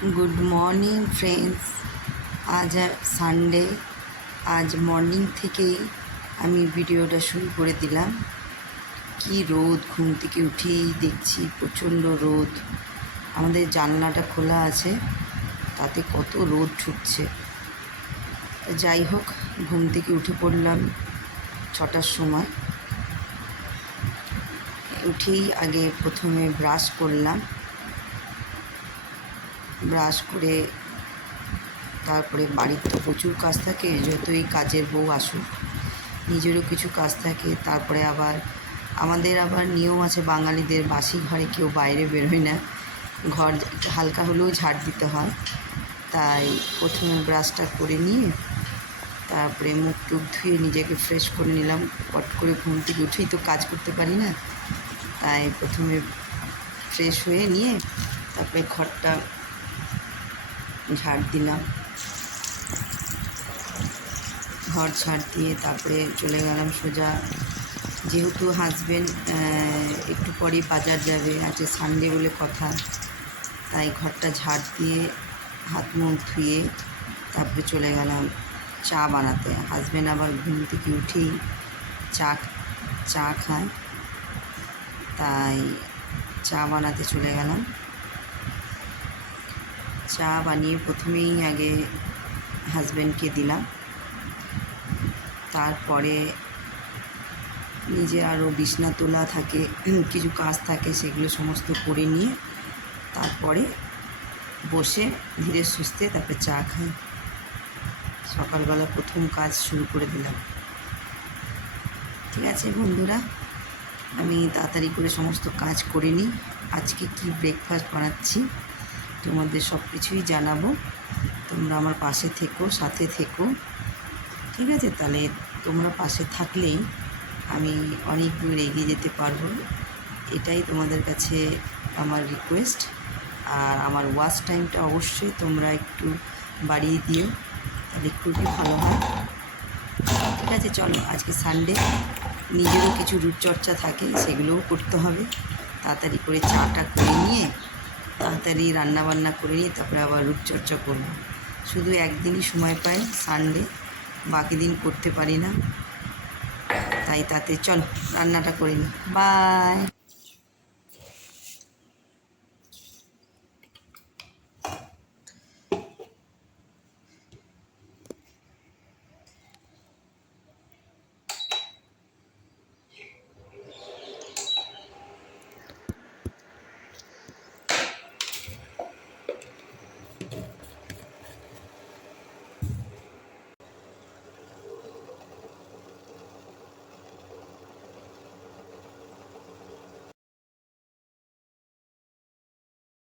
Good morning friends. আজ Sunday. আজ morning থেকেই আমি ভিডিওটা শুরু করে দিলাম। কি রোদ, ঘুম থেকে উঠেই দেখছি প্রচণ্ড রোদ। আমাদের জানলাটা খোলা আছে, তাতে কত রোদ ঢুকছে। যাই হোক, ঘুম থেকে উঠে পড়লাম 6টার সময়। উঠেই আগে প্রথমে ব্রাশ করলাম। ব্রাশ করে তারপরে বাড়ির তো প্রচুর কাজ থাকে, যতই কাজের বউ আসুক নিজেরও কিছু কাজ থাকে। তারপরে আবার আমাদের নিয়ম আছে বাঙালিদের, বাসি ঘরে কেউ বাইরে বেরোয় না, ঘর হালকা হলেও ঝাড় দিতে হয়। তাই প্রথমে ব্রাশটা করে নিয়ে তারপরে মুখ টুক ধুয়ে নিজেকে ফ্রেশ করে নিলাম। পট করে ঘুম থেকে উঠেই তো কাজ করতে পারি না, তাই প্রথমে ফ্রেশ হয়ে নিয়ে তারপরে ঘরটা ঝাড় দিলাম। ঘর ঝাড় দিয়ে তারপরে চলে গেলাম সোজা, যেহেতু হাজব্যান্ড একটু পরেই বাজার যাবে, আজকে সানডে বলে কথা, তাই ঘরটা ঝাড় দিয়ে হাত মুখ ধুয়ে তারপরে চলে গেলাম চা বানাতে। হাজব্যান্ড আবার ঘুম থেকে উঠেই চা খায়, তাই চা বানাতে চলে গেলাম। চা বানিয়ে প্রথমেই আগে হাজব্যান্ডকে দিলাম, তারপরে নিজে আরও বিছনা তোলা থাকে, কিছু কাজ থাকে, সেগুলো সমস্ত করে নিয়ে তারপরে বসে ধীরে সুস্থে তারপরে চা খাই। সকালবেলা প্রথম কাজ শুরু করে দিলাম। ঠিক আছে বন্ধুরা, আমি তাড়াতাড়ি করে সমস্ত কাজ করে নিই। আজকে কি ব্রেকফাস্ট বানাচ্ছি তোমাদের সব কিছুই জানাবো। তোমরা আমার পাশে থেকো, সাথে থেকো, ঠিক আছে? তাহলে তোমরা পাশে থাকলেই আমি অনেক দূর এগিয়ে যেতে পারবো, এটাই তোমাদের কাছে আমার রিকোয়েস্ট। আর আমার ওয়াচ টাইমটা অবশ্যই তোমরা একটু বাড়িয়ে দিও, তাহলে খুবই ভালো হয়। ঠিক আছে, চলো। আজকে সানডে, নিজেরও কিছু রূপচর্চা থাকে, সেগুলোও করতে হবে। তাড়াতাড়ি করে চাটা করে নিয়ে তাড়াতাড়ি রান্নাবান্না করে নিয়ে তারপরে আবার রূপচর্চা করব। শুধু একদিনই সময় পাই, সানডে, বাকি দিন করতে পারি না, তাই তাতে চলো রান্নাটা করে নিই। বাই।